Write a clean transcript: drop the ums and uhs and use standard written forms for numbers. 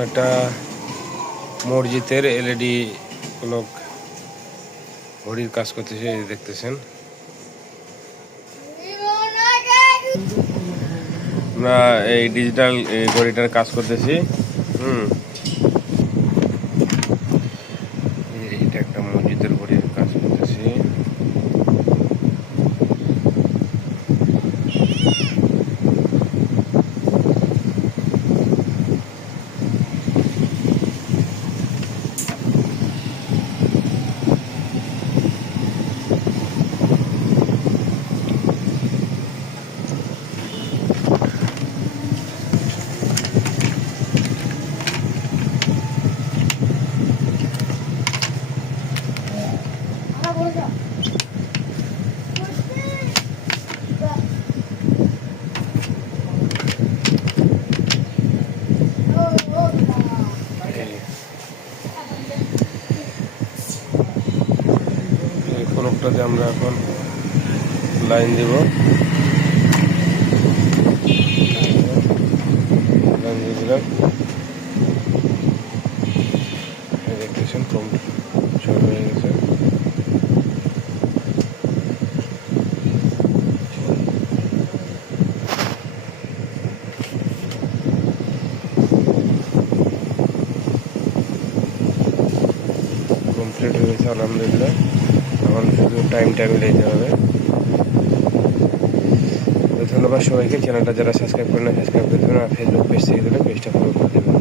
একটা মসজিদের এলইডি লোক ঘড়ির কাজ করতেছে, এই দেখতেছেন। আমরা এই ডিজিটাল ঘড়িটার কাজ করতেছি। এইটা একটা মসজিদের ঘড়ির কাজ করতেছি। এই ফলকটাতে আমরা এখন লাইন দিব, লাইন দিয়ে দিলাম। দেখতেছেন কম শুরু হয়ে গেছে। কমপ্লিট হয়ে গেছে আলহামদুলিল্লাহ। এখন শুধু টাইমটা মিলাইতে হবে। ধন্যবাদ সবাইকে। চ্যানেলটা যারা সাবস্ক্রাইব করে না সাবস্ক্রাইব করে দেবেন, আর ফেসবুক পেজ থেকে দিলে পেজটা ফলো করে দেবেন।